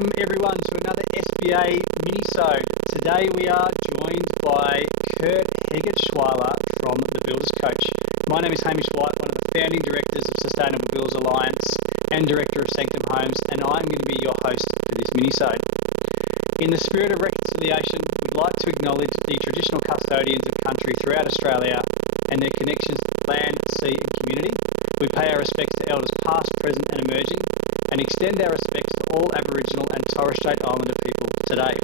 Welcome everyone to another SBA minisode. Today we are joined by Kurt Hegertschweiler from the Builders Coach. My name is Hamish White, one of the founding directors of Sustainable Builders Alliance and director of Sanctum Homes, and I'm going to be your host for this minisode. In the spirit of reconciliation, we'd like to acknowledge the traditional custodians of country throughout Australia and their connections to land, sea and community. We pay our respects to elders past, present and emerging, and extend our respects to all Aboriginal and Torres Strait Islander people today.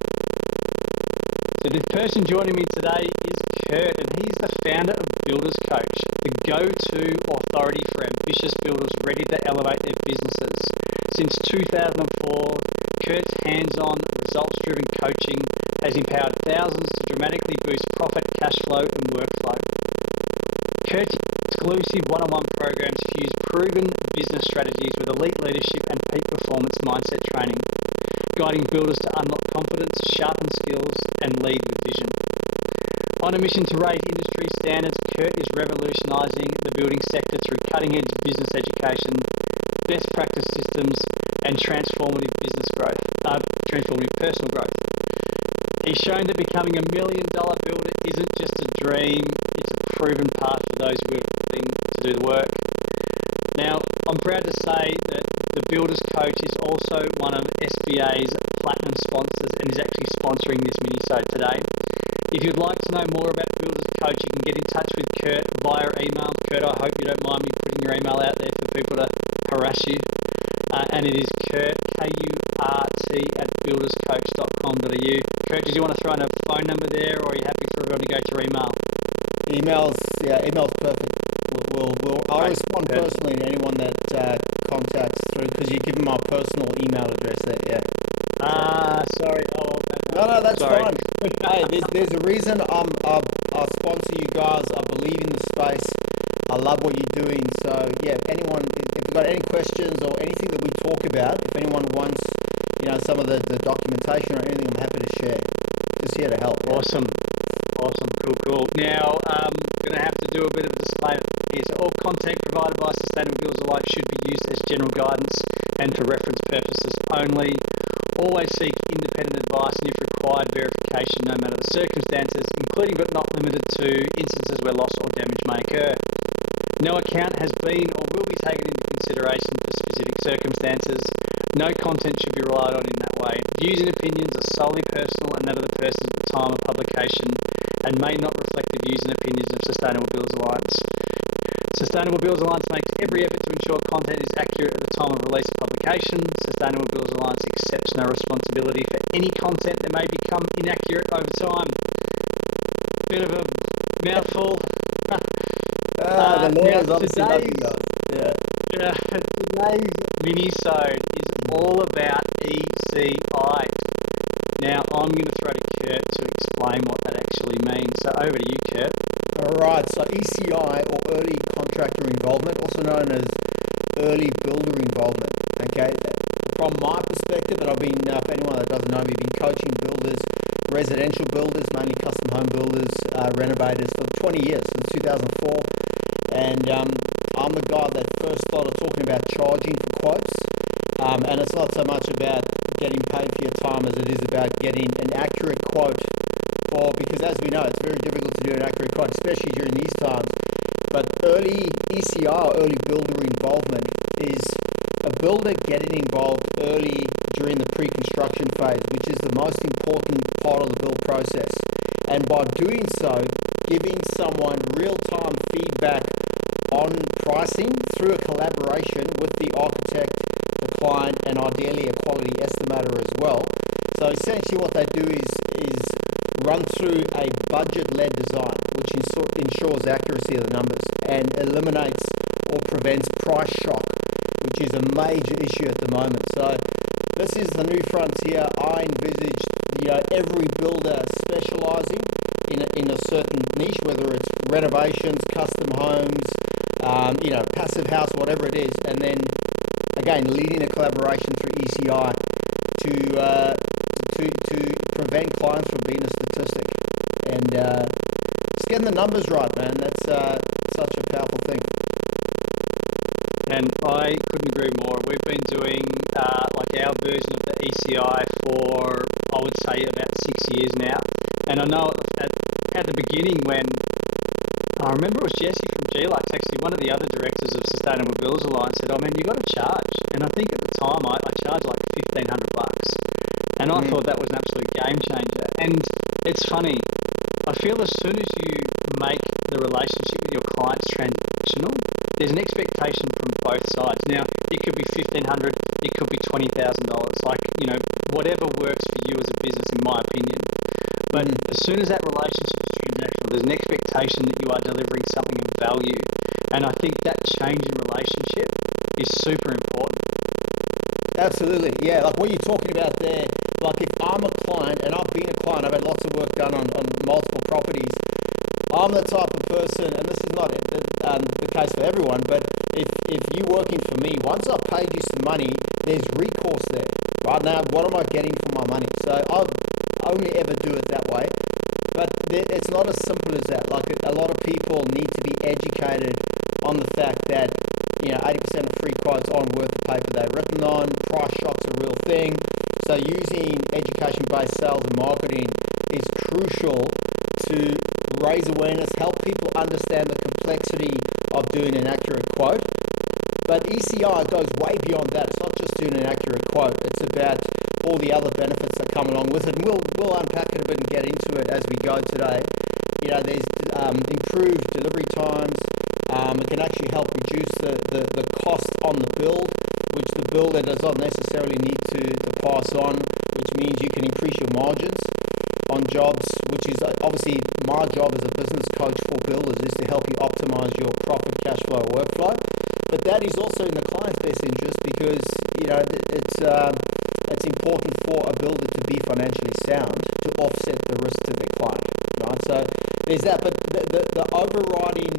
So the person joining me today is Kurt, and he's the founder of Builders Coach, the go-to authority for ambitious builders ready to elevate their businesses. Since 2004, Kurt's hands-on, results-driven coaching has empowered thousands to dramatically boost profit, cash flow and workflow. Kurt's exclusive one-on-one programs fuse proven business strategies with elite leadership and peak performance mindset training, guiding builders to unlock confidence, sharpen skills, and lead with vision. On a mission to raise industry standards, Kurt is revolutionising the building sector through cutting-edge business education, best practice systems, and transformative transformative personal growth. He's shown that becoming $1 million builder isn't just a dream, it's a proven path for those willing to do the work. Now, I'm proud to say that the Builders Coach is also one of SBA's platinum sponsors and is actually sponsoring this minisode today. If you'd like to know more about Builders Coach, you can get in touch with Kurt via email. Kurt, I hope you don't mind me putting your email out there for people to harass you. And it is Kurt, K-U-R-T, @builderscoach.com.au. Kurt, did you want to throw in a phone number there, or are you happy for everyone to go to email? Email's perfect. I'll respond personally to anyone that contacts through, because you give them my personal email address there, yeah. Sorry. No, that's sorry. fine. Hey, there's a reason I sponsor you guys. I believe in the space. I love what you're doing. So yeah, if you've got any questions or anything that we talk about, if anyone wants, some of the documentation or anything, I'm happy to share. Just here to help. Yeah. Awesome. Cool. Now, I'm going to have to do a bit of a disclaimer here. So all content provided by Sustainable Builders Alliance should be used as general guidance and for reference purposes only. Always seek independent advice and, if required, verification no matter the circumstances, including but not limited to instances where loss or damage may occur. No account has been or will be taken into consideration for specific circumstances. No content should be relied on in that way. Views and opinions are solely personal and that of the person at the time of publication and may not reflect the views and opinions of Sustainable Builders Alliance. Sustainable Builders Alliance makes every effort to ensure content is accurate at the time of release of publication. Sustainable Builders Alliance accepts no responsibility for any content that may become inaccurate over time. Bit of a mouthful. Today's mini-sode is all about ECI. Now, I'm going to throw to Kurt to explain what that actually means. So over to you, Kurt. All right, so ECI, or Early Contractor Involvement, also known as Early Builder Involvement, okay? From my perspective, and I've been, for anyone that doesn't know me, been coaching builders, residential builders, mainly custom home builders, renovators for 20 years, since 2004. And I'm the guy that first started talking about charging for quotes. And it's not so much about getting paid for your time as it is about getting an accurate quote, because as we know, it's very difficult to do an accurate quote, especially during these times. But early ECI, or early builder involvement, is a builder getting involved early during the pre-construction phase, which is the most important part of the build process. And by doing so, giving someone real-time feedback on pricing through a collaboration with the architect, the client, and ideally a quality estimator as well. So essentially what they do is run through a budget-led design, which ensures accuracy of the numbers and eliminates or prevents price shock, which is a major issue at the moment. So this is the new frontier. I envisage every builder specializing in a certain niche, whether it's renovations, custom homes, passive house, whatever it is, and then again leading a collaboration through ECI to prevent clients from being a statistic and just getting the numbers right, man. That's such a powerful thing. And I couldn't agree more. We've been doing like our version of the ECI for, I would say, about 6 years now. And I know at the beginning when, I remember it was Jesse from GLux, actually one of the other directors of Sustainable Builders Alliance, said, "Oh man, you got to charge." And I think at the time I charged like $1,500, and I thought that was an absolute game changer. And it's funny, I feel as soon as you make the relationship with your clients transactional, there's an expectation from both sides. Now, it could be $1,500, it could be $20,000, like, whatever works for you as a business, in my opinion. But as soon as that relationship is transactional, there's an expectation that you are delivering something of value. And I think that change in relationship is super important. Absolutely, yeah. Like what you're talking about there, like if I'm a client, and I've been a client, I've had lots of work done on multiple properties, I'm the type of person, and this is not the case for everyone, but if you're working for me, once I've paid you some money, there's recourse there. Right now, what am I getting for my money? So I'll only ever do it that way. But it's not as simple as that. Like a lot of people need to be educated on the fact that 80% of free quotes aren't worth the paper they're written on. Price shock's a real thing. So using education-based sales and marketing is crucial to raise awareness, help people understand the complexity of doing an accurate quote. But ECI goes way beyond that. It's not just doing an accurate quote. It's about all the other benefits that come along with it. And we'll unpack it a bit and get into it as we go today. There's improved delivery times. It can actually help reduce the cost on the build, which the builder does not necessarily need to pass on, which means you can increase your margins on jobs, which is obviously my job as a business coach for builders, is to help you optimize your profit, cash flow, workflow. But that is also in the client's best interest because it's important for a builder to be financially sound to offset the risk to their client, right? So there's that. But the overriding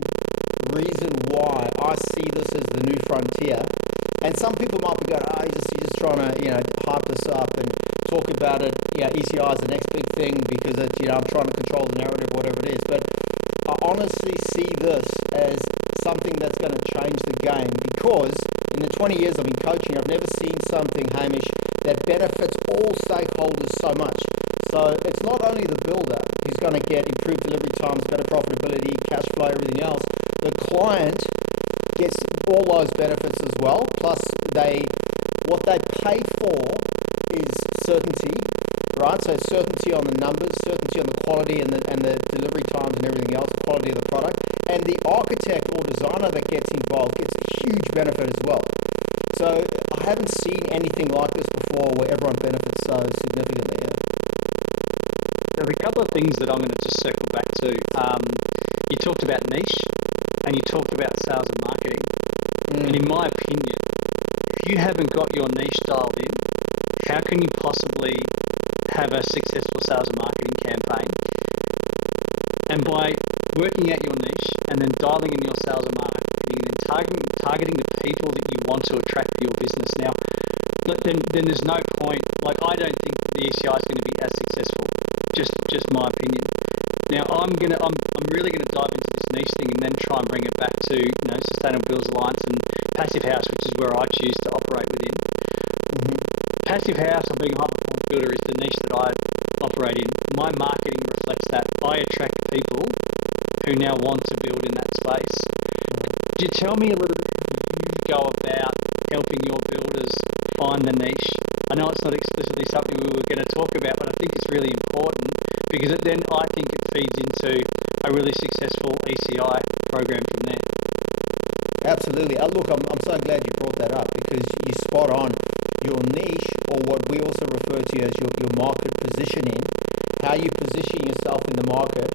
reason why I see this as the new frontier, and some people might be going, you're just trying to hype this up and talk about it. ECI is the next big thing because I'm trying to control the narrative, whatever it is. But I honestly see this as something that's going to change the game because in the 20 years I've been coaching, I've never seen something, Hamish, that benefits all stakeholders so much. So it's not only the builder who's going to get improved delivery times, better profitability, cash flow, everything else. The client gets all those benefits as well. Plus, what they pay for is certainty, right? So certainty on the numbers, certainty on the quality and the delivery times and everything else, quality of the product. And the architect or designer that gets involved gets a huge benefit as well. So I haven't seen anything like this before where everyone benefits so significantly. Yeah. There are a couple of things that I'm going to just circle back to. You talked about niche and you talked about sales and marketing. And in my opinion, if you haven't got your niche dialed in, how can you possibly have a successful sales and marketing campaign? And by working out your niche and then dialing in your sales and marketing and then targeting the people that you want to attract for your business. Now, then there's no point. Like, I don't think the ECI is going to be as successful. Just my opinion. Now, I'm really gonna dive into this niche thing and then try and bring it back to Sustainable Builders Alliance and Passive House, which is where I choose to operate within. Passive House, or being a high performance builder, is the niche that I operate in. My marketing reflects that. I attract people who now want to build in that space. Could you tell me a little bit how you go about helping your builders find the niche? I know it's not explicitly something we were going to talk about, but I think it's really important because then I think it feeds into a really successful ECI program from there. Absolutely. Look, I'm so glad you brought that up because you're spot on. Your niche, or what we also refer to as your market positioning, how you position yourself in the market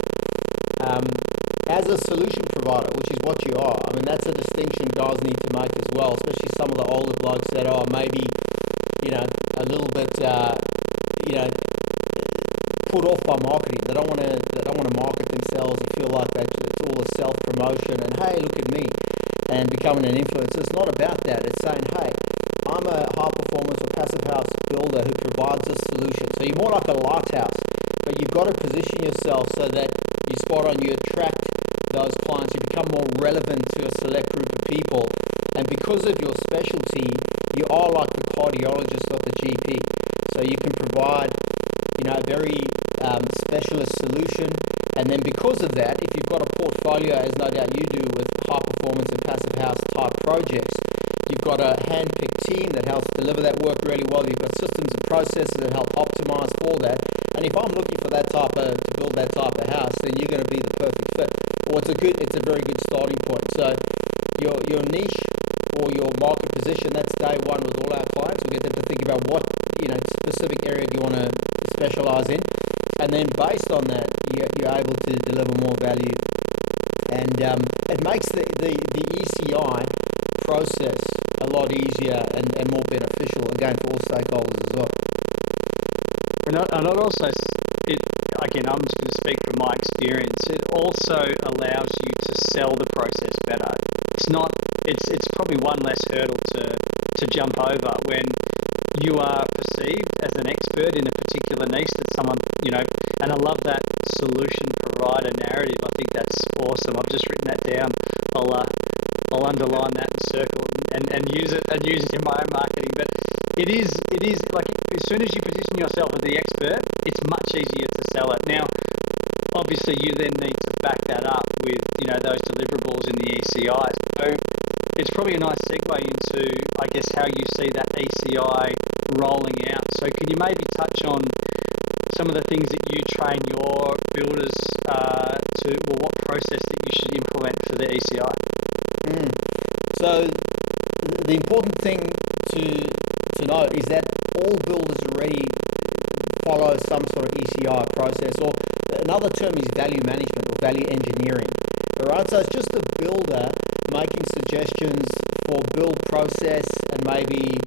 as a solution provider, which is what you are. I mean, that's a distinction guys need to make as well, especially some of the older blokes that are maybe a little bit put off by marketing. They don't want to market themselves. They feel like it's all a self promotion and hey, look at me, and becoming an influencer. It's not about that. It's saying, hey, I'm a high performance or passive house builder who provides a solution. So you're more like a lighthouse, but you've got to position yourself so that you spot on, you attract those clients, you become more relevant to a select group of people. And because of your specialty, you are like the cardiologist or the GP. So you can provide, a very specialist solution. And then because of that, if you've got a portfolio, as no doubt you do, with high performance and passive house type projects, you've got a hand-picked team that helps deliver that work really well. You've got systems and processes that help optimize all that. And if I'm looking for to build that type of house, then you're going to be the perfect fit. Or it's a very good starting point. So your niche or your market position, that's day one with all our clients. We get them to think about what specific area do you want to specialize in, and then based on that, you're able to deliver more value, and it makes the ECI process a lot easier and more beneficial, again, for all stakeholders as well. And it also, again, I'm just going to speak from my experience, it also allows you to sell the process better. It's probably one less hurdle to jump over when you are perceived as an expert in a particular niche that someone, and I love that solution provider narrative. I think that's awesome. I've just written that down. I'll underline that and circle and use it in my own marketing. But it is like, as soon as you position yourself as the expert, it's much easier to sell it. Now, obviously, you then need to back that up with those deliverables in the ECI. So it's probably a nice segue into, I guess, how you see that ECI rolling out. So can you maybe touch on some of the things that you train your builders what process that you should implement for the ECI? So the important thing to note is that all builders already follow some sort of ECI process, or another term is value management or value engineering. All right, so it's just the builder making suggestions for build process and maybe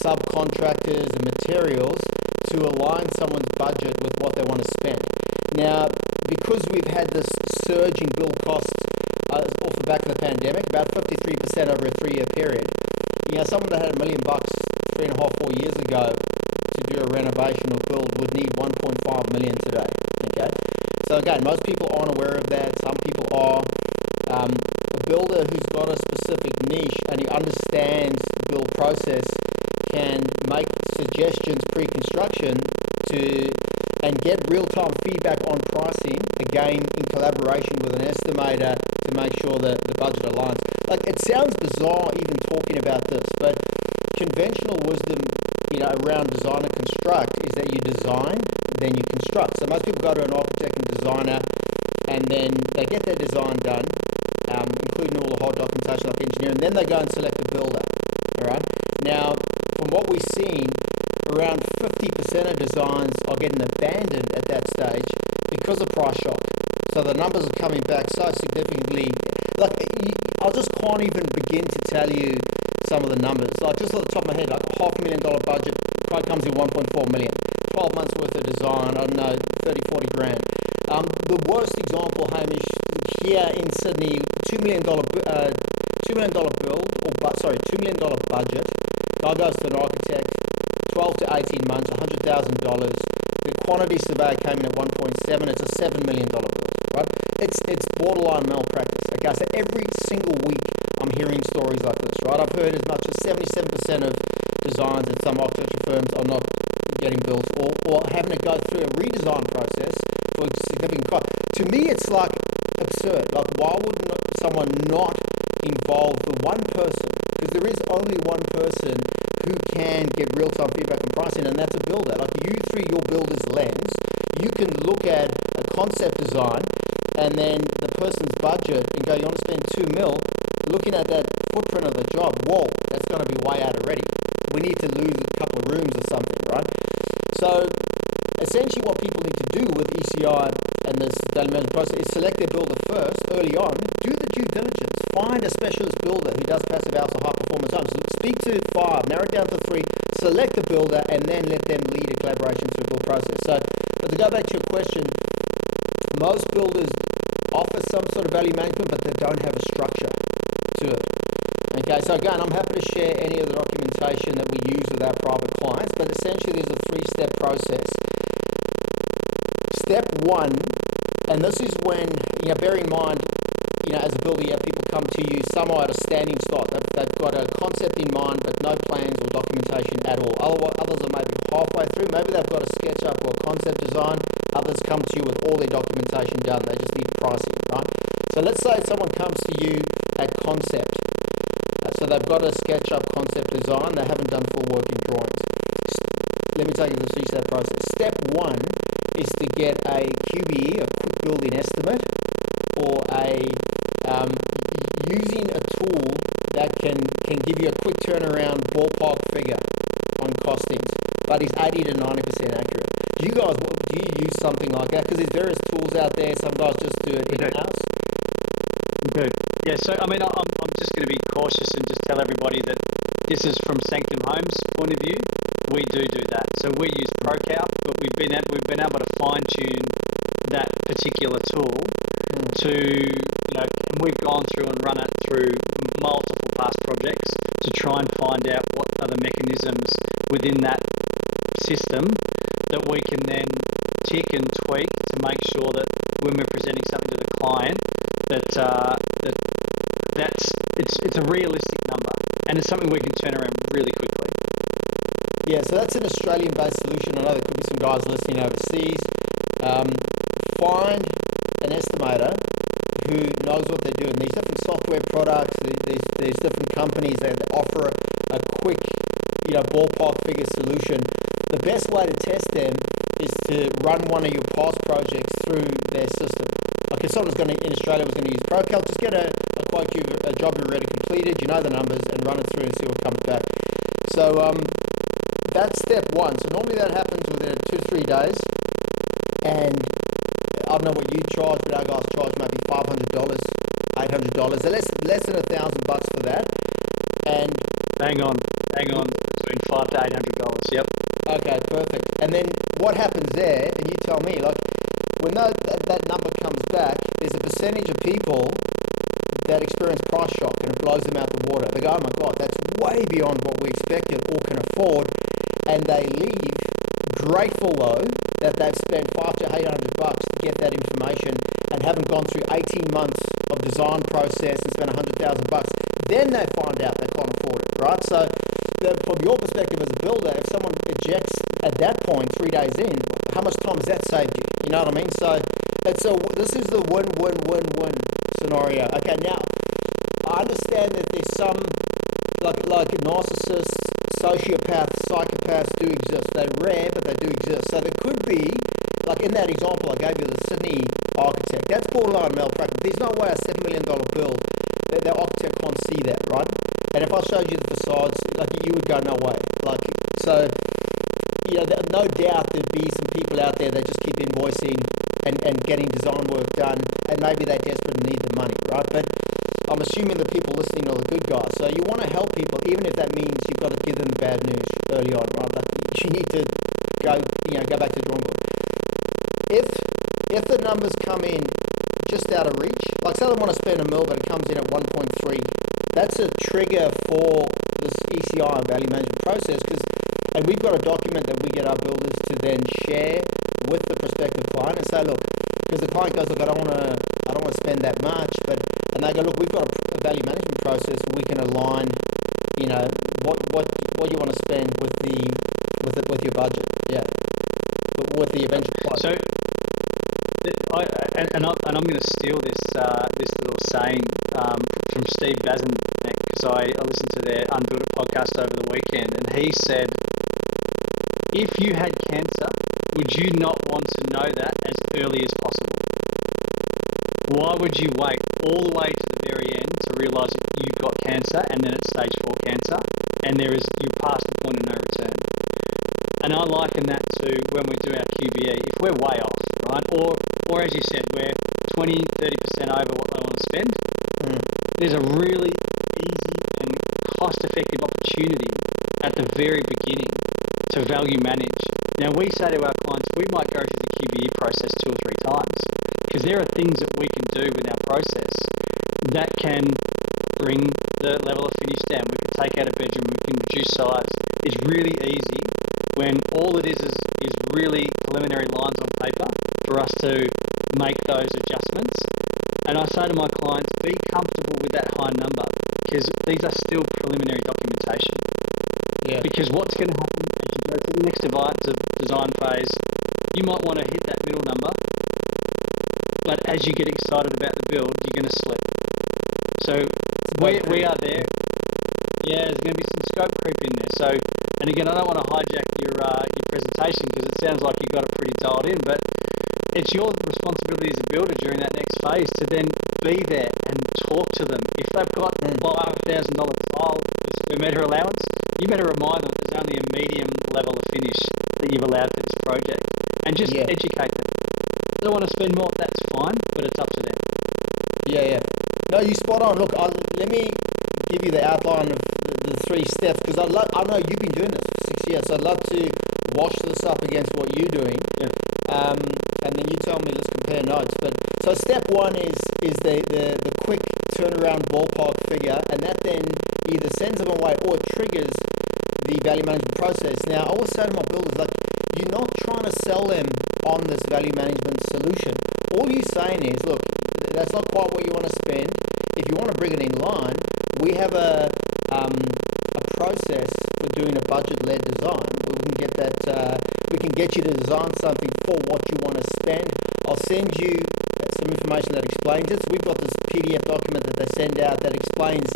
subcontractors and materials to align someone's budget with what they want to spend. Now, because we've had this surge in build costs off the back of the pandemic, about 53% over a 3-year period, someone that had $1 million 3.5, 4 years ago to do a renovation or build would need 1.5 million today. Okay, so again, most people aren't aware of that. Some people are. A builder who's got a specific niche and he understands build process can make suggestions pre-construction and get real-time feedback on pricing, again in collaboration with an estimator to make sure that the budget aligns. Like, it sounds bizarre even talking about this, but conventional wisdom around design and construct is that you design, then you construct. So most people go to an architect and designer, and then they get their design done, including all the whole documentation like engineering, and then they go and select a builder. All right. Now, from what we've seen, around 50% of designs are getting abandoned at that stage because of price shock. So the numbers are coming back so significantly. Like, I just can't even begin to tell you some of the numbers. Like, just off the top of my head, like $500,000 budget probably comes in 1.4 million. 12 months worth of design, I don't know, 30, 40 grand. The worst example, Hamish, here in Sydney, $2 million build, $2 million budget. Guy goes to an architect, 12 to 18 months, $100,000. The quantity survey came in at 1.7. It's a $7 million build, right? It's borderline malpractice. Okay, so every single week I'm hearing stories like this, right? I've heard as much as 77% of designs at some architecture firms are not getting built, or having to go through a redesign process for significant cost. To me, it's like absurd. Like, why would someone not involve the one person? Because there is only one person who can get real-time feedback on pricing, and that's a builder. Like, you, through your builder's lens, you can look at a concept design and then the person's budget and go, you want to spend 2 mil, looking at that footprint of the job, whoa, that's going to be way out already. We need to lose a couple of rooms or something, right? So essentially what people need to do with ECI and this development process is select their builder first, early on, do the due diligence, find a specialist builder who does passive house or high performance homes, speak to 5, narrow it down to 3, select the builder, and then let them lead a collaboration through the build process. So, but to go back to your question, most builders offer some sort of value management, but they don't have a structure to it. Okay, so again, I'm happy to share any of the documentation that we use with our private clients, but essentially there's a 3-step process. Step 1, and this is when, bear in mind, as a builder, people come to you, some are at a standing start. They've got a concept in mind, but no plans or documentation at all. Others are maybe halfway through. Maybe they've got a SketchUp or a concept design. Others come to you with all their documentation done. They just need pricing, right? So let's say someone comes to you at concept. So they've got a SketchUp concept design. They haven't done full working drawings. Let me take you through that process. Step one is to get a QBE, a quick building estimate, or using a tool that can give you a quick turnaround ballpark figure on costings, but is 80 to 90% accurate. Do you use something like that? Because there's various tools out there. Some guys just do it in-house. Good. Yeah, so I mean, I'm just going to be cautious and just tell everybody that this is from Sanctum Homes' point of view. We do that. So we use ProCalc, but we've been able to fine tune that particular tool to, and we've gone through and run it through multiple past projects to try and find out what are the mechanisms within that system that we can then tick and tweak to make sure that when we're presenting something to the client, it's a realistic number and it's something we can turn around really quickly. Yeah, so that's an Australian-based solution. I know there could be some guys listening overseas. Find an estimator who knows what they're doing. There's different software products. There's different companies that offer a quick, ballpark figure solution. The best way to test them is to run one of your past projects through their system. Like if someone in Australia was going to use ProCalc, just get a quote, a job you've already completed, you know the numbers, and run it through and see what comes back. So that's step one. So normally that happens within 2 to 3 days, and I don't know what you charge, but our guys charge maybe $500, $800. So less than $1,000 for that. And hang on, between $500 to $800. Yep. Okay, perfect. And then what happens there? And you tell me, like when that number comes back, there's a percentage of people that experience price shock and it blows them out the water. They go, oh my God, that's way beyond what we expected or can afford. And they leave grateful though that they've spent $500 to $800 to get that information and haven't gone through 18 months of design process and spent $100,000. Then they find out they can't afford it, right? So from your perspective as a builder, if someone ejects at that point 3 days in, how much time has that saved you? You know what I mean? So this is the win-win-win-win scenario. Okay, now I understand that there's some like narcissists, sociopaths, psychopaths do exist. They're rare, but they do exist. So there could be, like in that example I gave you, the Sydney architect. That's borderline malpractice. There's no way a $7 million build that the architect can't see that, right? And if I showed you the facades, like you would go, no way. Like so, no doubt there'd be some people out there that just keep invoicing and getting design work done, and maybe they're desperate and need the money, right? But I'm assuming the people listening are the good guys. So you want to help people, even if that means you've got to give them the bad news early on, right? But you need to go back to the drawing board. If the numbers come in just out of reach, like say they want to spend $1 million, but it comes in at 1.3, that's a trigger for this ECI value management process. And we've got a document that we get our builders to then share with the prospective client and say, look, because the client goes, look, I don't want to spend that much, and they go, look, we've got a value management process where we can align, what you want to spend with your budget, with the eventual price. So, I'm going to steal this little saying from Steve Bazinek, because I listened to their Unbuilt It podcast over the weekend, and he said, if you had cancer, would you not want to know that as early as possible? Why would you wait all the way to the very end to realise that you've got cancer and then it's stage 4 cancer and you're past the point of no return? And I liken that to when we do our QBE. If we're way off, right, or as you said, we're 20, 30% over what they want to spend, there's a really easy and cost-effective opportunity at the very beginning to value manage. Now, we say to our clients, we might go through the QBE process 2 or 3 times because there are things that we can do with our process that can bring the level of finish down. We can take out a bedroom, we can reduce size. It's really easy when all it is really preliminary lines on paper for us to make those adjustments. And I say to my clients, be comfortable with that high number because these are still preliminary documentation. Yeah. Because what's going to happen as you go to the next design phase, you might want to hit that middle number, but as you get excited about the build, you're going to slip. So we are there. Yeah, there's going to be some scope creep in there. So, and again, I don't want to hijack your presentation because it sounds like you got it pretty dialed in, but it's your responsibility as a builder during that next phase to then be there and talk to them. If they've got $5,000 tile per metre allowance, you better remind them there's only a medium level of finish that you've allowed for this project, and just educate them. If they don't want to spend more, that's fine, but it's up to them. Yeah. No, you spot on. Look, let me give you the outline of the 3 steps because I know you've been doing this for 6 years, so I'd love to wash this up against what you're doing. Yeah. And then you tell me, let's compare notes. But so step 1 is the quick turnaround ballpark figure, and that then either sends them away or it triggers the value management process. Now, I always say to my builders, like, you're not trying to sell them on this value management solution. All you're saying is, look, that's not quite what you want to spend. If you want to bring it in line, we have a process for doing a budget-led design. We can get you to design something for what you want to spend. I'll send you some information that explains it. So we've got this PDF document that they send out that explains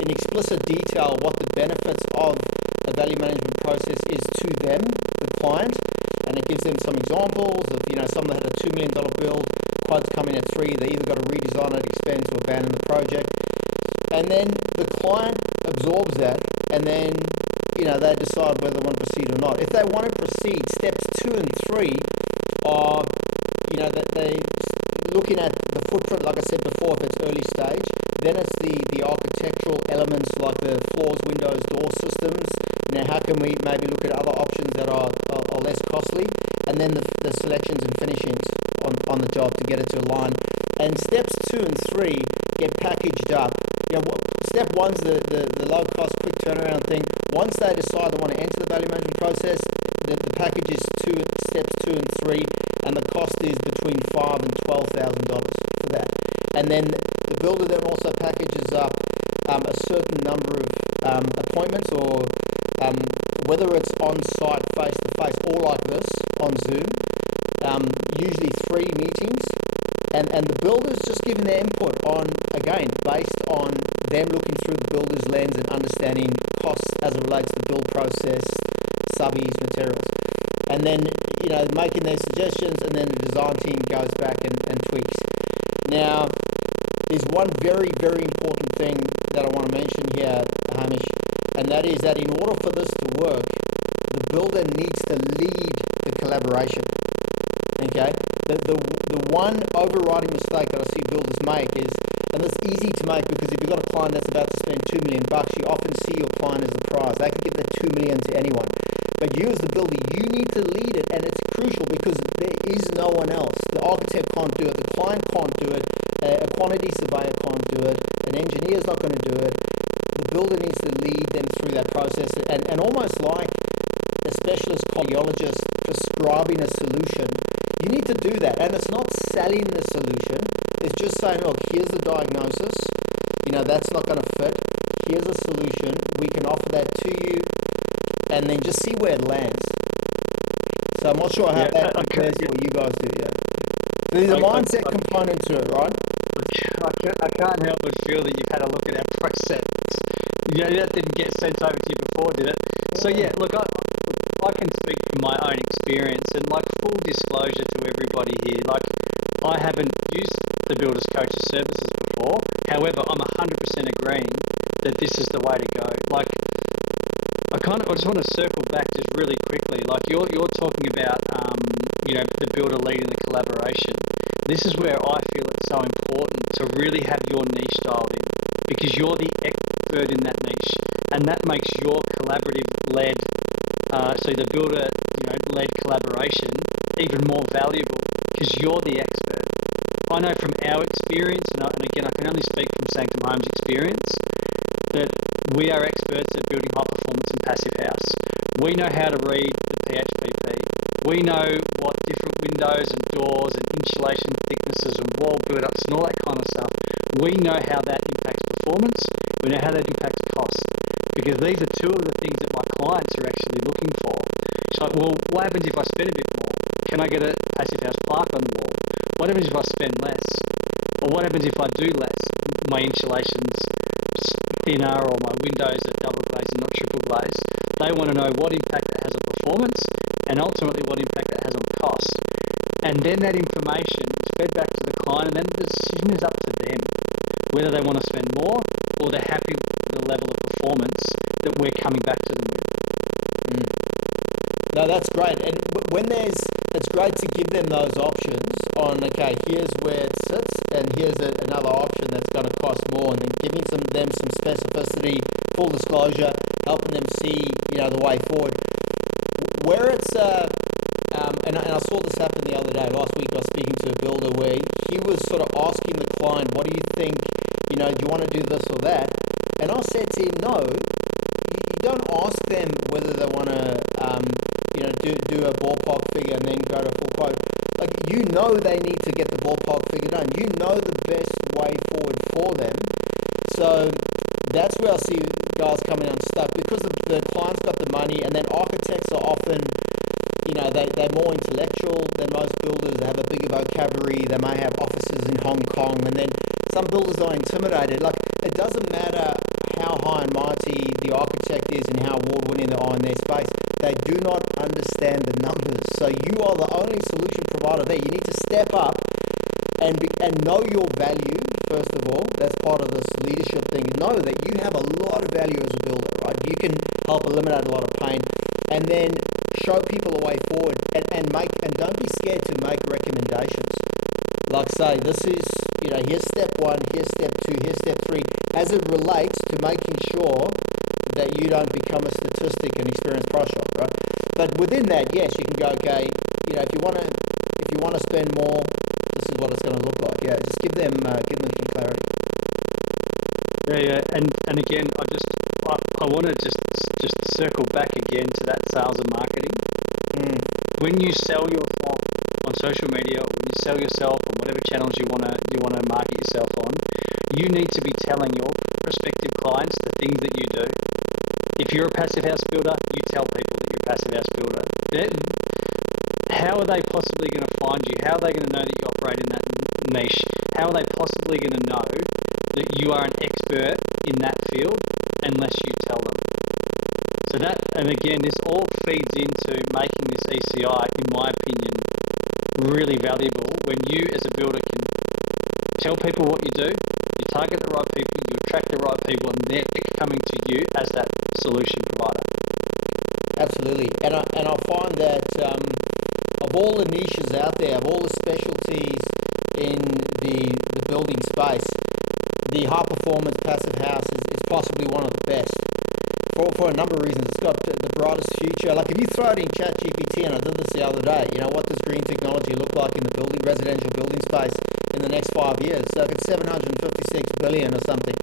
in explicit detail what the benefits of a value management process is to them, the client, and it gives them some examples of, someone that had a $2 million build, quotes come in at 3, they either got to redesign it, expand to abandon the project, and then the client absorbs that, and then they decide whether they want to proceed or not. If they want to proceed, steps 2 and 3 are that they looking at the footprint, like I said before, if it's early stage. Then it's the architectural elements like the floors, windows, door systems. Now, how can we maybe look at other options that are less costly? And then the selections and finishings on the job to get it to align. And steps 2 and 3 get packaged up. Step 1's the low cost, quick turnaround thing. Once they decide they want to enter the value management process, the package is steps 2 and 3, and the cost is between $5,000 and $12,000 for that. And then the builder then also packages up a certain number of appointments, or whether it's on site, face to face, or like this on Zoom, usually 3 meetings. And the builder's just giving their input on, again, based on them looking through the builder's lens and understanding costs as it relates to the build process, subbies, materials. And then, making their suggestions, and then the design team goes back and tweaks. Now, there's one very, very important thing that I want to mention here, Hamish, and that is that in order for this to work, the builder needs to lead the collaboration. Okay? The one overriding mistake that I see builders make is, and it's easy to make because if you've got a client that's about to spend $2 million, you often see your client as the prize. They can give that $2 million to anyone. But you as the builder, you need to lead it, and it's crucial because there is no one else. The architect can't do it, the client can't do it, a quantity surveyor can't do it, an engineer is not going to do it. The builder needs to lead them through that process, and almost like a specialist cardiologist prescribing a solution, you need to do that. And it's not selling the solution, it's just saying, look, here's the diagnosis, that's not going to fit, here's a solution, we can offer that to you, and then just see where it lands. So I'm not sure how that compares to what you guys do, So there's a mindset component to it, right? I can't help but feel that you've had a look at our process. That didn't get sent over to you before, did it? So look, I can speak from my own experience, and full disclosure to everybody here, I haven't used the Builders Coach's services before. However, I'm 100% agreeing that this is the way to go. I just want to circle back just really quickly. You're talking about the builder leading the collaboration. This is where I feel it's so important to really have your niche dialed in, because you're the expert in that niche, and that makes your collaborative led, so the builder led collaboration even more valuable because you're the expert. I know from our experience, and again I can only speak from Sanctum Home's experience, that we are experts at building high performance and passive house. We know how to read the PHPP. We know what different windows and doors and insulation thicknesses and wall build-ups and all that kind of stuff. We know how that impacts performance. We know how that impacts cost, because these are two of the things that my clients are actually looking for. It's like, well, what happens if I spend a bit more? Can I get a passive house plaque on the wall? What happens if I spend less? Or what happens if I do less? My insulation's thinner, or my windows are double glazed and not triple glazed. They want to know what impact that has on performance, and ultimately what impact that has on cost. And then that information is fed back to the client, and then the decision is up to them, whether they want to spend more or they're happy with the level of performance that we're coming back to them with. No, that's great. And it's great to give them those options on, okay, here's where it sits, and here's another option that's going to cost more, and then giving them some specificity, full disclosure, helping them see, the way forward. Where it's, and I saw this happen the other day. Last week I was speaking to a builder where he was sort of asking the client, what do you think, do you want to do this or that? And I said to him, no, you don't ask them whether they want to, do a ballpark figure and then go to full quote. Like, they need to get the ballpark figure done. You know the best way forward for them. So that's where I see guys coming unstuck, because the client's got the money, and then architects are often, they're more intellectual than most builders. They have a bigger vocabulary. They may have offices in Hong Kong, and then some builders are intimidated. Like, it doesn't matter how high and mighty the architect is and how award-winning they are in their space. They do not understand the numbers. So you are the only solution provider there. You need to step up and know your value, first of all. That's part of this leadership thing. Know that you have a lot of value as a builder, right? You can help eliminate a lot of pain, and then show people a way forward, and don't be scared to make recommendations. Like, say, this is, here's step 1, here's step 2, here's step 3, as it relates to making sure that you don't become a statistic and experience price shock, right? But within that, yes, you can go, okay, if you want to spend more, this is what it's going to look like. Yeah, just give them some clarity. Yeah, and again, I want to just circle back again to that sales and marketing. When you sell yourself on social media, when you sell yourself on whatever channels you want to market yourself on, you need to be telling your prospective clients the things that you do. If you're a passive house builder, you tell people that you're a passive house builder. How are they possibly going to find you? How are they going to know that you operate in that niche? How are they possibly going to know that you are an expert in that field unless you tell them? So that, and again, this all feeds into making this ECI, in my opinion, really valuable when you as a builder can tell people what you do, you target the right people, you attract the right people, and they're coming to you as that solution provider. Absolutely. And I find that of all the niches out there, of all the specialties in the building space, the high performance passive house is possibly one of the best for a number of reasons. It's got the brightest future. Like, if you throw it in ChatGPT, and I did this the other day, what does green technology look like in the residential building space in the next 5 years? So if it's 756 billion or something,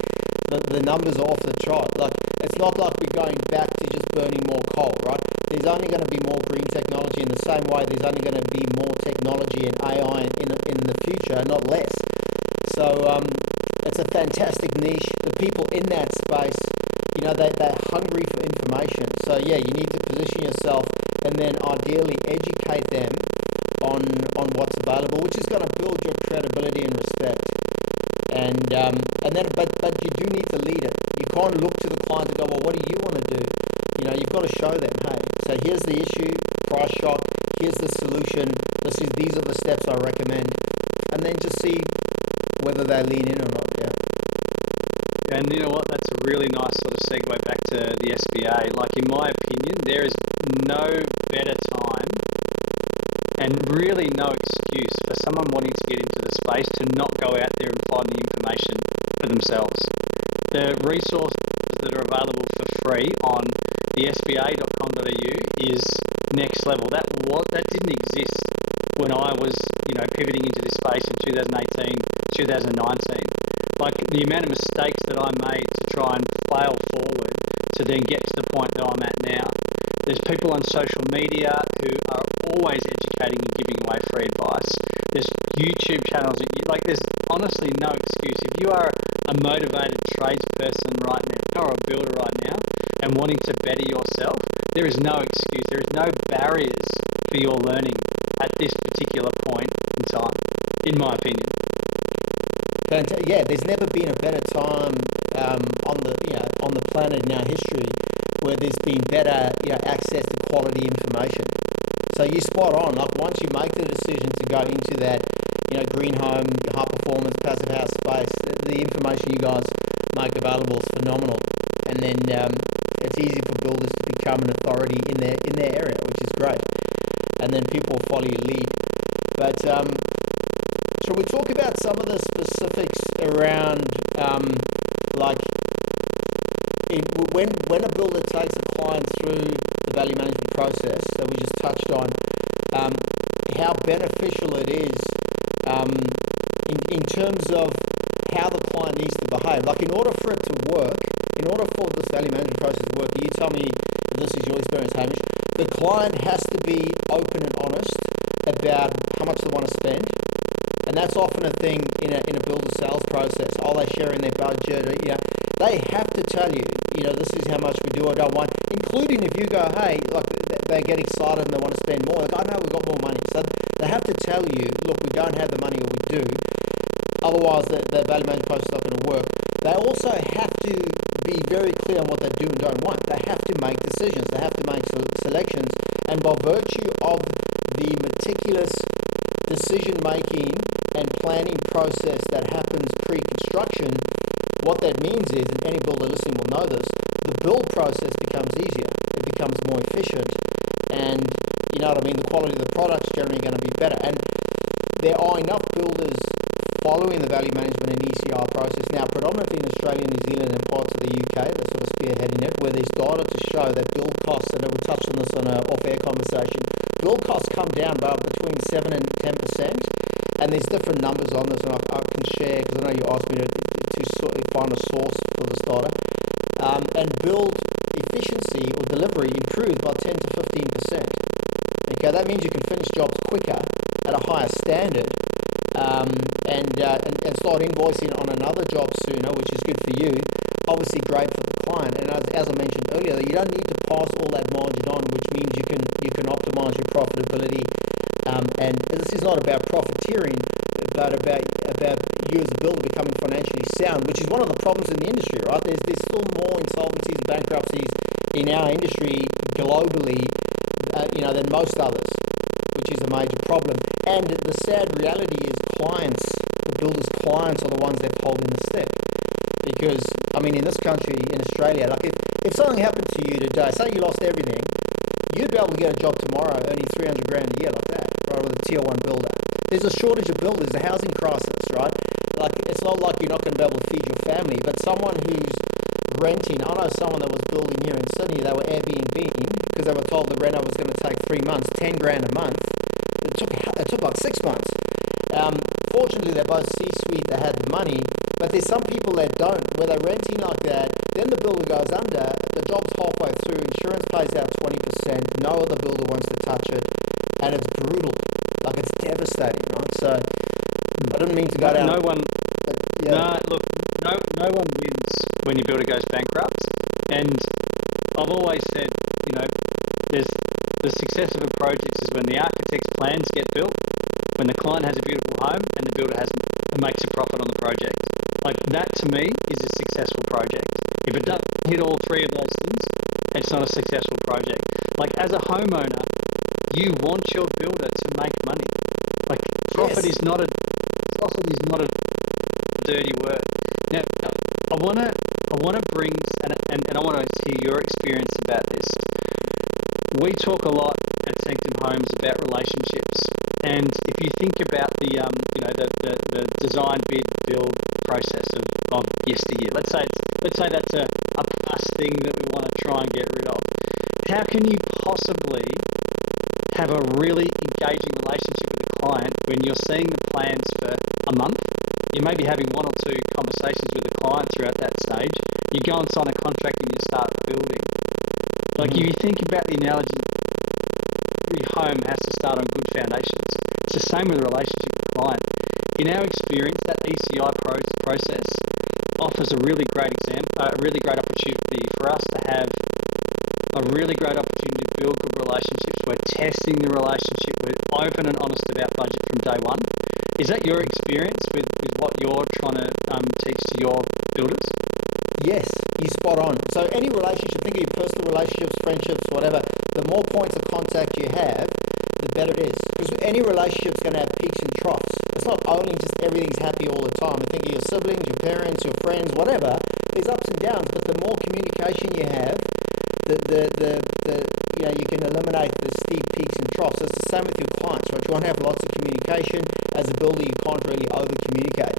the numbers are off the chart. Like, it's not like we're going back to just burning more coal, right? There's only going to be more green technology, in the same way there's only going to be more technology and AI in the future, not less. So it's a fantastic niche. The people in that space, they're hungry for information. So yeah, you need to position yourself, and then ideally educate them on what's available, which is going to build your credibility and respect. And then, but you do need to lead it. You can't look to the client and go, well, what do you want to do? You've got to show them, hey, so here's the issue, price shock, here's the solution, these are the steps I recommend, and then just see whether they lean in or not. Yeah. And you know what? That's a really nice sort of segue back to the SBA. Like, in my opinion, there is no better time and really no excuse for someone wanting to get into the space to not go out there and find the information for themselves. The resources that are available for free on the sba.com.au is next level. That didn't exist when I was, pivoting into this space in 2018, 2019. Like, the amount of mistakes that I made to try and fail forward to then get to the point that I'm at now. There's people on social media who are always educating and giving away free advice. There's YouTube channels that there's honestly no excuse. If you are a motivated tradesperson right now or a builder right now and wanting to better yourself, there is no excuse. There is no barriers for your learning at this particular point in time, in my opinion. Yeah, there's never been a better time on the planet in our history where there's been better access to quality information. So you spot on. Like once you make the decision to go into that green home, high performance, passive house space, the information you guys make available is phenomenal. And then it's easy for builders to become an authority in their area, which is great. And then people follow your lead. But shall we talk about some of the specifics around when a builder takes a client through the value management process that we just touched on, how beneficial it is in terms of how the client needs to behave. Like in order for it to work, in order for this value management process to work, you tell me if this is your experience, Hamish, the client has to be open and honest about how much they want to spend. And that's often a thing in a builder sales process. Are they sharing their budget? They have to tell you, this is how much we do or don't want, including if you go, hey, like they get excited and they want to spend more. Like, I know we've got more money. So they have to tell you, look, we don't have the money or we do. Otherwise, the value management process is not going to work. They also have to be very clear on what they do and don't want. They have to make decisions. They have to make selections. And by virtue of the meticulous decision-making and planning process that happens pre-construction, what that means is, and any builder listening will know this, the build process becomes easier. It becomes more efficient. And, you know what I mean, the quality of the product's generally going to be better. And there are enough builders following the value management and ECR process now, predominantly in Australia, New Zealand, and parts of the UK, that's sort of spearheading it, where there's data to show that build costs, and we touched on this on an off-air conversation, build costs come down by between 7 and 10%, and there's different numbers on this, and I can share, because I know you asked me to find a source for this data, and build efficiency or delivery improves by 10 to 15%. Okay, that means you can finish jobs quicker at a higher standard, and start invoicing on another job sooner, which is good for you. Obviously great for the client. And as I mentioned earlier, you don't need to pass all that margin on, which means you can optimize your profitability. And this is not about profiteering, but about you as a builder becoming financially sound, which is one of the problems in the industry, right? There's still more insolvencies and bankruptcies in our industry globally, than most others, which is a major problem. And the sad reality is the builders' clients are the ones that hold in the stick. Because, I mean, in this country, in Australia, like if something happened to you today, say you lost everything, you'd be able to get a job tomorrow earning 300 grand a year like that, right, with a tier 1 builder. There's a shortage of builders, a housing crisis, right? Like, it's not like you're not going to be able to feed your family, but someone who's renting, I know someone that was building here in Sydney, they were Airbnb-ing because they were told the renter was going to take 3 months, 10 grand a month. It took like 6 months. Fortunately, they're both C-suite, they had the money, but there's some people that don't, where they're renting like that, then the builder goes under, the job's halfway through, insurance pays out 20%, no other builder wants to touch it, and it's brutal. Like, it's devastating, right? So, I didn't mean to go down. No one wins when your builder goes bankrupt. And I've always said, there's the success of a project is when the architect's plans get built, when the client has a beautiful home, and the builder makes a profit on the project. Like, that to me is a successful project. If it doesn't hit all three of those things, it's not a successful project. Like, as a homeowner, you want your builder to make money. Like, profit is not a dirty word. Now, I wanna bring and I want to hear your experience about this. We talk a lot at Sanctum Homes about relationships, and if you think about the design, bid, build process of yesteryear, let's say that's a plus thing that we want to try and get rid of. How can you possibly have a really engaging relationship with a client when you're seeing the plans for a month? You may be having one or two conversations with the client throughout that stage. You go and sign a contract and you start building. Like if you think about the analogy, every home has to start on good foundations. It's the same with a relationship with a client. In our experience, that ECI process offers a really great opportunity for us to have a really great opportunity to build good relationships. We're testing the relationship. We're open and honest about budget from day one. Is that your experience with what you're trying to teach to your builders? Yes, you're spot on. So any relationship, think of your personal relationships, friendships, whatever, the more points of contact you have, the better it is. Because any relationship's going to have peaks and troughs. It's not only just everything's happy all the time. I think of your siblings, your parents, your friends, whatever, there's ups and downs, but the more communication you have, you can eliminate the steep peaks and troughs. It's the same with your clients, right? You want to have lots of communication. As a builder, you can't really over communicate.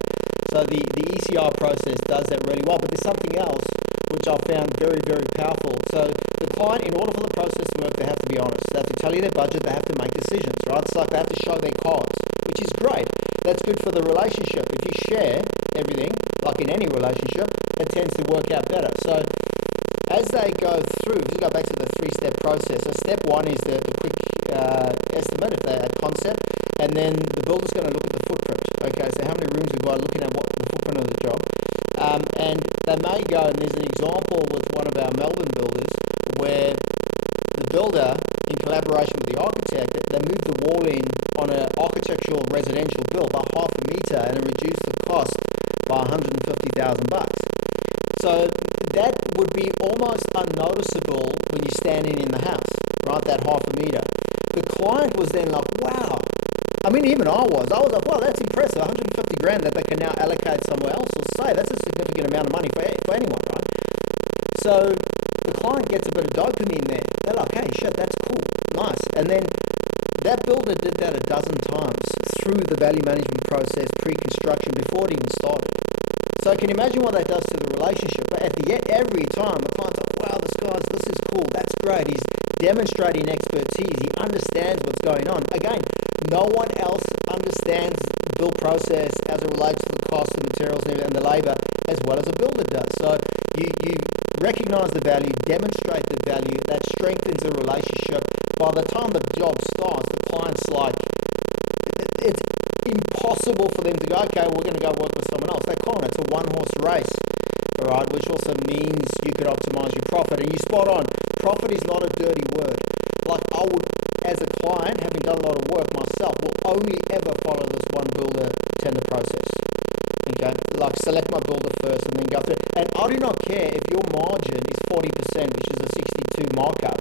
So the ECI process does that really well. But there's something else which I found very, very powerful. So the client, in order for the process to work, they have to be honest. They have to tell you their budget. They have to make decisions, right? It's like they have to show their cards, which is great. That's good for the relationship. If you share everything, like in any relationship, it tends to work out better. So as they go through, if you go back to the three-step process, so step one is the quick estimate, if they're at concept, and then the builder's going to look at the footprint. Okay, so how many rooms we've got, looking at what the footprint of the job. And they may go, and there's an example with one of our Melbourne builders where the builder, in collaboration with the architect, they moved the wall in on an architectural residential build by half a meter, and it reduced the cost by $150,000. So that would be almost unnoticeable when you're standing in the house, right? That half a meter. The client was then like, wow. I mean, even I was like, wow, that's impressive. 150 grand that they can now allocate somewhere else or say that's a significant amount of money for anyone, right? So the client gets a bit of dopamine there. They're like, hey, shit, that's cool. Nice. And then that builder did that a dozen times through the value management process, pre-construction, before it even started. So can you imagine what that does to the relationship? But at the end, every time, the client's like, wow, this is cool. That's great. He's demonstrating expertise. He understands what's going on. Again, no one else understands the build process as it relates to the cost, the materials, and the labor as well as a builder does. So you recognize the value, demonstrate the value. That strengthens the relationship. By the time the job starts, the client's like, it's impossible for them to go, okay, we're going to go work with someone else. They can't. It's a one-horse race, all right, which also means you could optimize your profit. And you spot on, profit is not a dirty word. Like I would, as a client, having done a lot of work myself, will only ever follow this one builder tender process. Okay, like select my builder first and then go through. And I do not care if your margin is 40%, which is a 62 markup,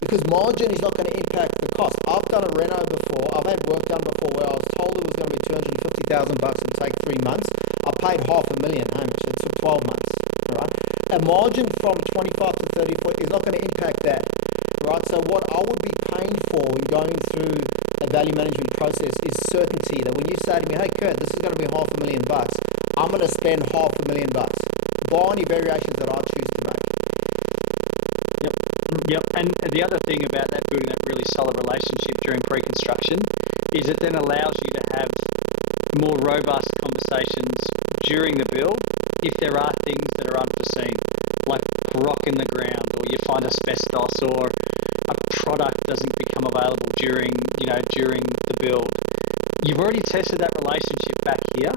because margin is not going to impact the cost. I've done a reno before. I've had work done before where I was told it was going to be $250,000 and take 3 months. I paid $500,000, Hamish. It took 12 months. All right. A margin from 25 to 34 is not going to impact that. Right. So what I would be paying for when going through a value management process is certainty that when you say to me, hey Kurt, this is going to be $500,000, I'm going to spend $500,000, bar any variations that I choose to make. Yep. And the other thing about that, building that really solid relationship during pre-construction, is it then allows you to have more robust conversations during the build if there are things that are unforeseen, like rock in the ground, or you find asbestos, or a product doesn't become available during the build. You've already tested that relationship back here,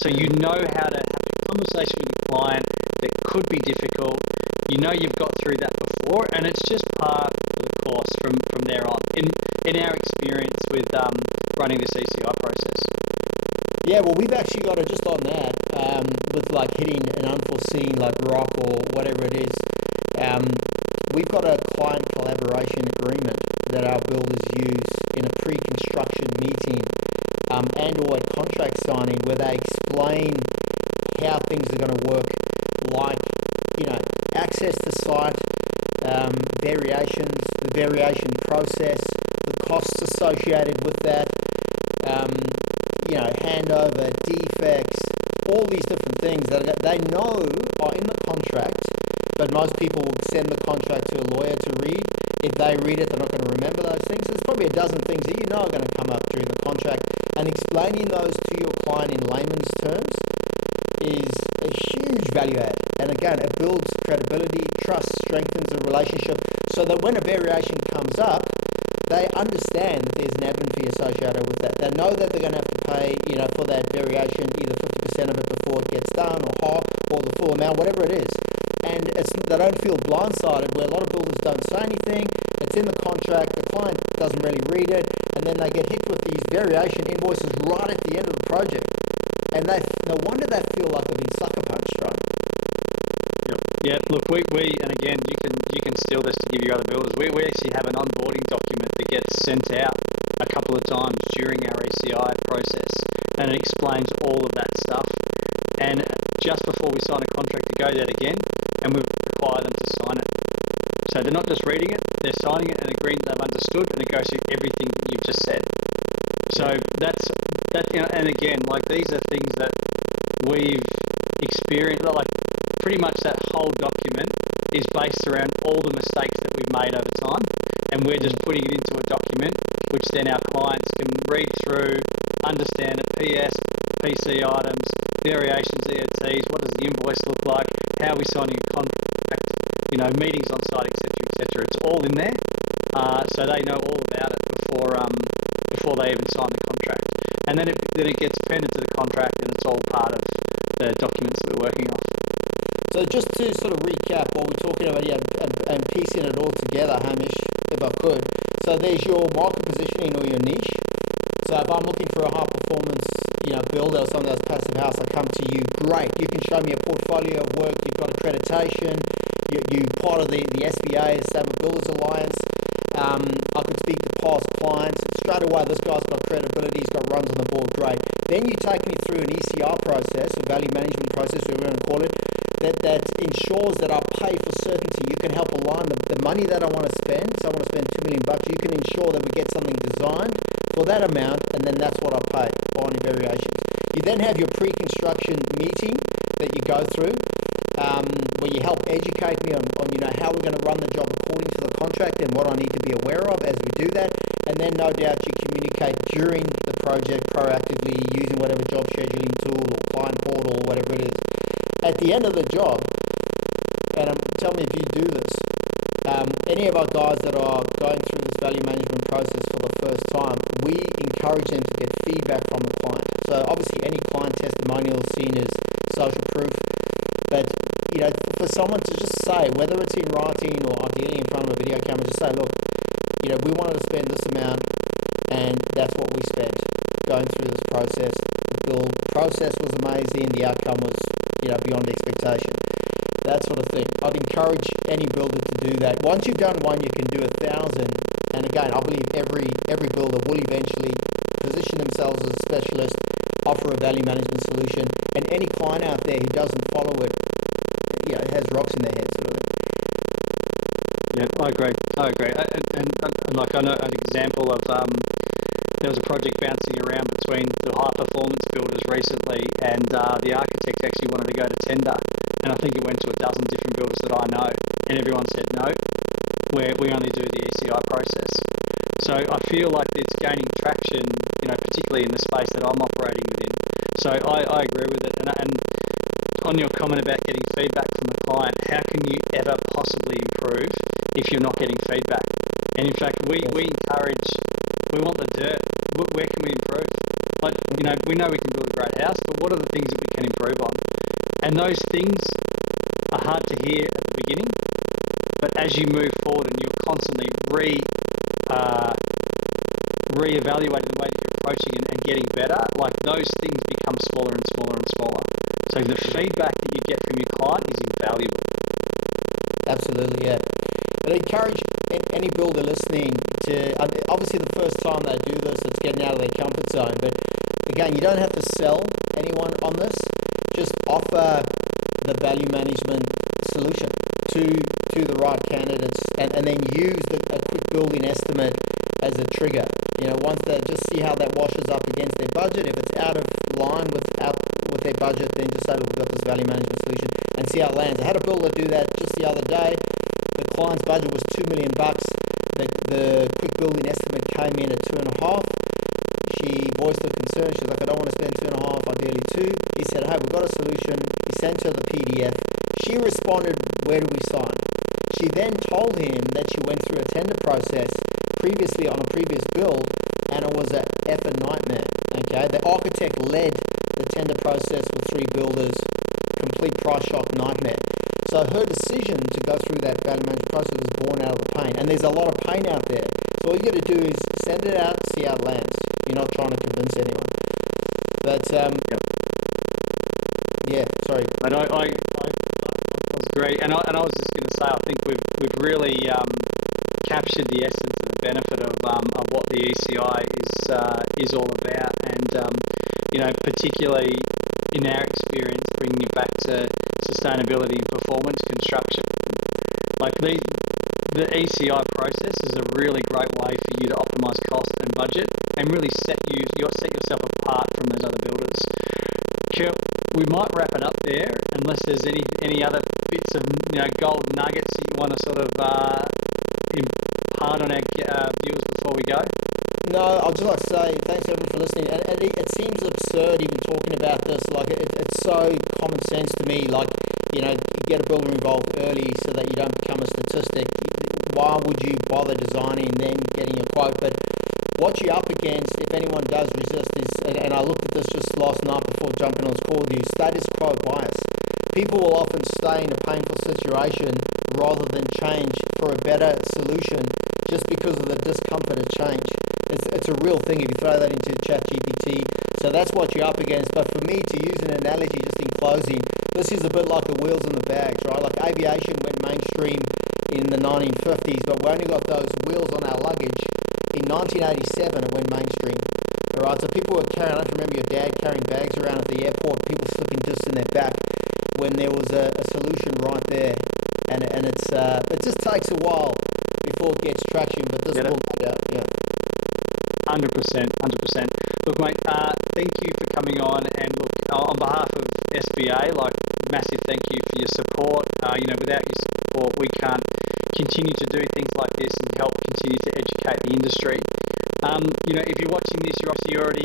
so you know how to have a conversation with your client that could be difficult. You know you've got through that before, and it's just part of the course from there on. In our experience with running this ECI process. Yeah, well, we've actually got it just on that with like hitting an unforeseen like rock or whatever it is. We've got a client collaboration agreement that our builders use in a pre-construction meeting and or at contract signing, where they explain how things are going to work, like access to site, variations, the variation process, the costs associated with that, handover, defects, all these different things that they know are in the contract, but most people will send the contract to a lawyer to read. If they read it, they're not going to remember those things. There's probably a dozen things that are going to come up during the contract, and explaining those to your client in layman's terms is a huge value add. And again, it builds credibility, trust, strengthens the relationship. so that when a variation comes up, they understand that there's an admin fee associated with that. They know that they're going to have to pay, for that variation, either 50% of it before it gets done, or half, or the full amount, whatever it is. And they don't feel blindsided, where a lot of builders don't say anything. It's in the contract, the client doesn't really read it, and then they get hit with these variation invoices right at the end of the project. And no wonder they feel like they've been sucker punched, right? Yeah, look, we and again, you can steal this to give your other builders. We actually have an onboarding document that gets sent out a couple of times during our ECI process, and it explains all of that stuff. And just before we sign a contract, to go that again, and we require them to sign it. So they're not just reading it; they're signing it and agreeing that they've understood, and it goes through everything that you've just said. So that's that. And again, like, these are things that we've experienced. Like, pretty much that whole document is based around all the mistakes that we've made over time, and we're just putting it into a document which then our clients can read through, understand it, PS, PC items, variations, EOTs, what does the invoice look like, how are we signing a contract, meetings on site, etc. It's all in there, so they know all about it before they even sign the contract, and then it gets appended to the contract, and it's all part of the documents that we're working off. So just to sort of recap what we're talking about here, and piecing it all together, Hamish, if I could. So there's your market positioning or your niche. So if I'm looking for a high performance, builder or something that's passive house, I come to you, great. You can show me a portfolio of work, you've got accreditation, you're part of the SBA, Sustainable Builders Alliance. I could speak to past clients. Straight away, this guy's got credibility, he's got runs on the board, great. Then you take me through an ECR process, a value management process, whatever you want to call it, that ensures that I pay for certainty. You can help align the money that I want to spend. So I want to spend $2 million. You can ensure that we get something designed for that amount, and then that's what I pay for any variations. You then have your pre-construction meeting that you go through, where you help educate me on how we're going to run the job according to the contract and what I need to be aware of as we do that. And then no doubt you communicate during the project proactively using whatever job scheduling tool or client portal or whatever it is. At the end of the job, and tell me if you do this, any of our guys that are going through this value management process for the first time, we encourage them to get feedback from the client. So obviously any client testimonial is seen as social proof, but for someone to just say, whether it's in writing or ideally in front of a video camera, just say, look, we wanted to spend this amount, and that's what we spent going through this process. The build process was amazing, the outcome was beyond expectation, that sort of thing. I'd encourage any builder to do that. Once you've done one, you can do 1,000. And again, I believe every builder will eventually position themselves as a specialist, offer a value management solution, and any client out there who doesn't follow it, has rocks in their head, sort of thing. Yeah, I agree. And like, I know an example of there was a project bouncing around between the high performance builders recently, and the architect actually wanted to go to tender, and I think it went to a dozen different builders that I know, and everyone said no, we only do the ECI process. So I feel like it's gaining traction, particularly in the space that I'm operating within. So I agree with it. And on your comment about getting feedback from the client, how can you ever possibly improve if you're not getting feedback? And in fact, we encourage, we want the dirt. Where can we improve? Like, we know we can build a great house, but what are the things that we can improve on? And those things are hard to hear at the beginning, but as you move forward and you're constantly reevaluating the way that you're approaching and getting better, like, those things become smaller and smaller and smaller. So the feedback that you get from your client is invaluable. Absolutely, yeah. But I encourage any builder listening to, obviously the first time they do this, it's getting out of their comfort zone. But again, you don't have to sell anyone on this. Just offer the value management solution to the right candidates, and then use a quick building estimate as a trigger. Once they just see how that washes up against their budget. If it's out of line with their budget, then just say, look, we've got this value management solution, and see how it lands. I had a builder do that just the other day. The client's budget was $2 million. The quick building estimate came in at 2.5. She voiced her concern. She's like, I don't want to spend 2.5, ideally 2. He said, hey, we've got a solution. He sent her the PDF. She responded, where do we sign? She then told him that she say, I think we've really captured the essence of the benefit of what the ECI is all about, and particularly in our experience, bringing it back to sustainability and performance construction. Like the ECI process is a really great way for you to optimise cost and budget, and really set yourself apart from those other builders. Kurt, we might wrap it up there, unless there's any other bits of gold nuggets that you want to sort of impart on our viewers before we go. No, I'd just like to say thanks everyone for listening. And it seems absurd even talking about this. Like it's so common sense to me. Like get a builder involved early so that you don't become a statistic. Why would you bother designing and then getting a quote? But what you're up against, if anyone does resist, is, and I looked at this just last night before jumping on this call with you, status quo bias. People will often stay in a painful situation rather than change for a better solution just because of the discomfort of change. It's a real thing if you throw that into ChatGPT. So that's what you're up against. But for me, to use an analogy just in closing, this is a bit like the wheels in the bags, right? Like aviation went mainstream in the 1950s, but we only got those wheels on our luggage in 1987. It went mainstream. All right, so people were carrying, I don't remember your dad carrying bags around at the airport, people slipping just in their back when there was a solution right there. And it's it just takes a while before it gets traction, but this will go out, yeah. 100%. Look, mate, thank you for coming on, and look, on behalf of SBA, like, massive thank you for your support. Without your support, we can't continue to do things like this and help continue to educate the industry. If you're watching this, you're obviously already